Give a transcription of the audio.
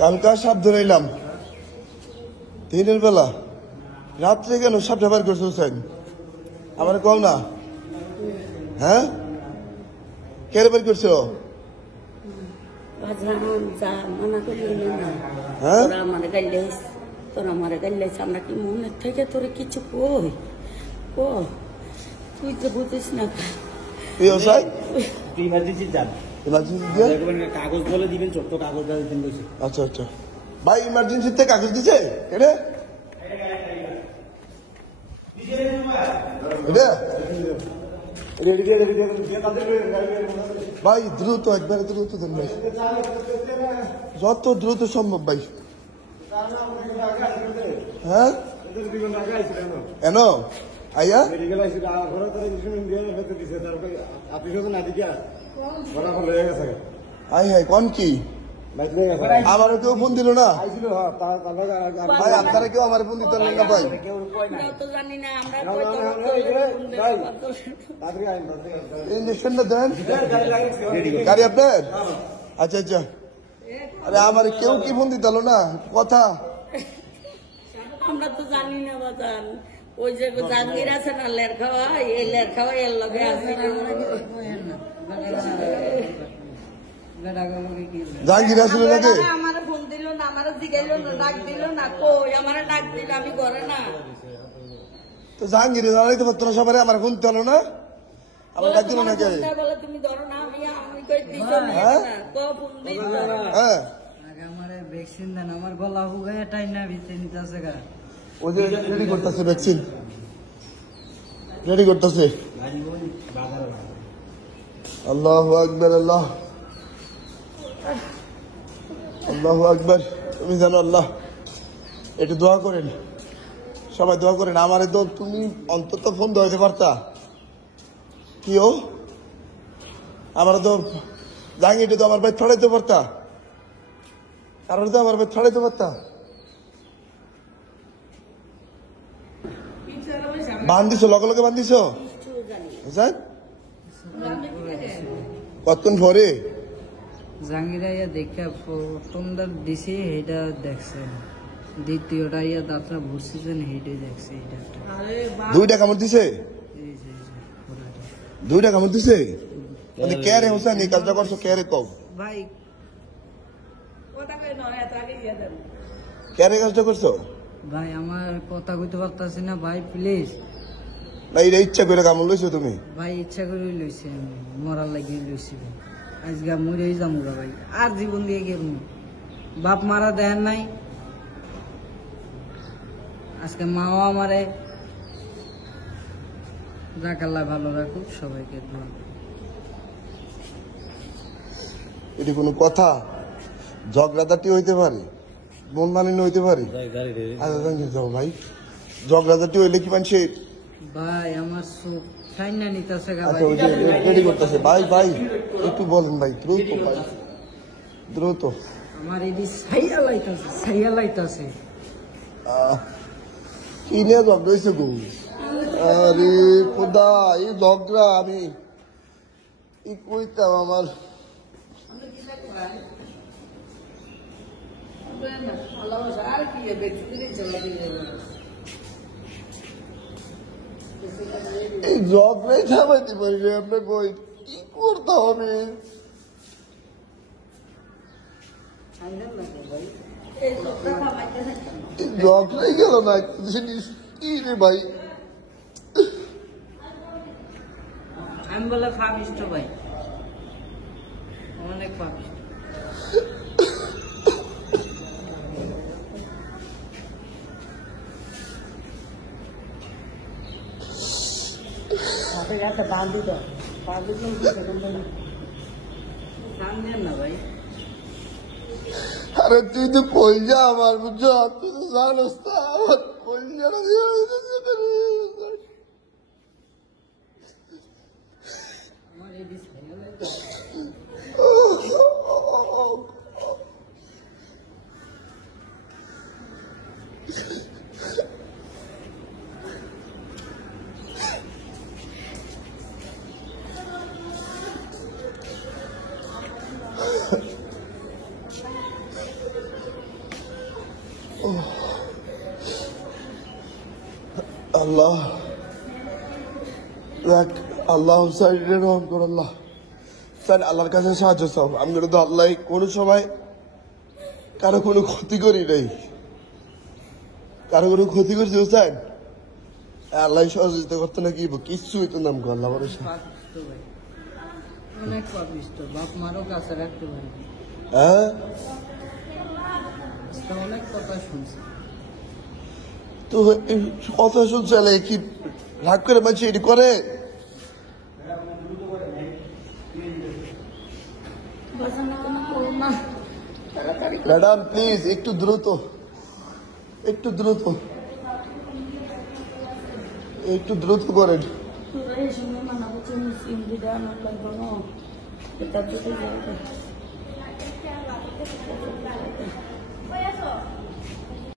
কালকা সাপ ধরাইলাম দিনের বেলা, রাত্রে কেন সাপ ব্যবহার করছে হোসেন? আমার কম না, হ্যাঁ কে বের করছো? হ্যাঁ তোরা মারা গাইলাইছে, আমরা কি মনের থেকে তোরে কিছু কই তুই তো বুঝিস না। কাগজ বলে দিবেন, ছোট্ট কাগজ দিবেন। আচ্ছা আচ্ছা ভাই, ইমার্জেন্সিতে কাগজ দিছে ভাই, দ্রুত একবারে দ্রুত দেন ভাই, যত দ্রুত সম্ভব ভাই। হ্যাঁ এন আইয়া আই হাই কন কি আমার কেউ ফোন দিল না ভাই, আপনারা কেউ আমার ফোন দিতে না ভাই। ইঞ্জেকশনটা দেন, গাড়ি আপনার? আচ্ছা আচ্ছা, আরে আমার কেউ কি ফোন দিতে না কথা? আমরা তো জানি না বাজান, ওই যে জাহাঙ্গীর আছে না লের খাওয়া, এই লের খাওয়া এর লগে আছে। জাহাঙ্গীর আসলে নাকি আমার ফোন দিল না, আমার জিগাইল না, ডাক দিল না, কই আমার ডাক দিল, আমি ঘরে না। তো জাহাঙ্গীর জানাইতে পারতো না সবাই, আমার ফোন দিতে না, আমার ডাক দিল না কে? বলে তুমি ধরো না, আমি কই দিছো না, তো ফোন দিল। হ্যাঁ আমারে ভ্যাকসিন দেন, আমার গলা হুগায় টাই না ভিতরে নিতেছে গা। ওই যে রেডি করতেছে ভ্যাকসিন, রেডি করতেছে। আল্লাহু আকবার, আল্লাহু আকবার। তুমি জানো আল্লাহ, একটু দোয়া করেন, সবাই দোয়া করেন। আমারে তো তুমি অন্তত ফোন দেওয়াতে পারতা, কি ও আমার তো জাহাঙ্গীর তো আমার ভাই ছড়াইতে পারতা, কারণ তো আমার ভাই ছড়াইতে পারতা। বান্ধিস লগে লগে বান্ধিস কতক্ষণ পরে? জাহাঙ্গীরা ইয়া দেখা প্রথমটা দিছে সেইটা দেখছে, দ্বিতীয়টা ইয়া দাঁতরা ভরছিছেন সেইটাই দেখছে। দুইটা কামড় দিছে, দুইটা কামড় দিছে। কে রে হোসেন এই কাজটা করছো? কে রে কও ভাই, কে রে কাজটা করছো? ভাই আমার কথা কইতে পারতাছি না ভাই, প্লিজ। না এটা ইচ্ছা করে কামড় লইছো তুমি? ভাই ইচ্ছা করে লইছি, আমি মরার লাগিয়ে লইছি ভাই। আজকে মরেই যামুগা ভাই, আর জীবন দিয়ে গেলাম। বাপ মারা দেন নাই, আজকে মাও আমারে। যাক আল্লাহ ভালো রাখুক, সবাইকে দোয়া। এটি কোনো কথা? ঝগড়াঝাটি হইতে পারে, মন মালিন্য হইতে পারে। যাও ভাই, ঝগড়াঝাটি হইলে কি মানুষে? ভাই আমার চোখ ঠান্ডা নিতেছে গা ভাই। আচ্ছা ওই যে রেডি করতেছে ভাই, ভাই একটু বলেন ভাই, দ্রুত ভাই দ্রুত। আমার এটি ছাইয়া লাইতাছে। কি নিয়ে ঝগড়া হয়েছে গো? আরে খোদা, এই ঝগড়া আমি কইতাম আমার এই ঝগড়াই থামাইতে পারি না। আপনার কই কি করতাম আমি? ঝগড়াই গেল না একটা জিনিস, কি রে ভাই? আমি বলে ফাবিষ্ট ভাই, অনেক ফাবিষ্ট। বান্ধি তো না ভাই। আরে তুই তো কইজা আমার, বুঝছো? তুই তো জানোস না আমার কইজাটা আমার এটি ছাইয়া আল্লাহ দেখ, আল্লাহ হুসাইনের রহম কর আল্লাহ। স্যার আল্লাহর কাছে সাহায্য চাও। আমি তো আল্লাহ কোনো সময় কারো কোনো ক্ষতি করি নাই, কারো কোনো ক্ষতি করছি হুসাইন? আল্লাহ সহযোগিতা করতে না কি কিচ্ছু হইতো নাম গো আল্লাহ ভরসা। পাপিষ্ট ভাই, অনেক পাপিষ্ট, বাপ মারও কাছে রাখতে পারি। হ্যাঁ আজকে অনেক কথা শুনছি। তো এই কথা শুনছে আল্লাহ কি রাগ করে মানছে এটি করে? বাঁচানো কোনো করো না, তাড়াতাড়ি করো। ম্যাডাম প্লিজ একটু দ্রুত, একটু দ্রুত, একটু দ্রুত করেন। তোরা এই সময় মানা করছে মুসলিম বিদা আমার লাগবে না, এটা যদি যাবে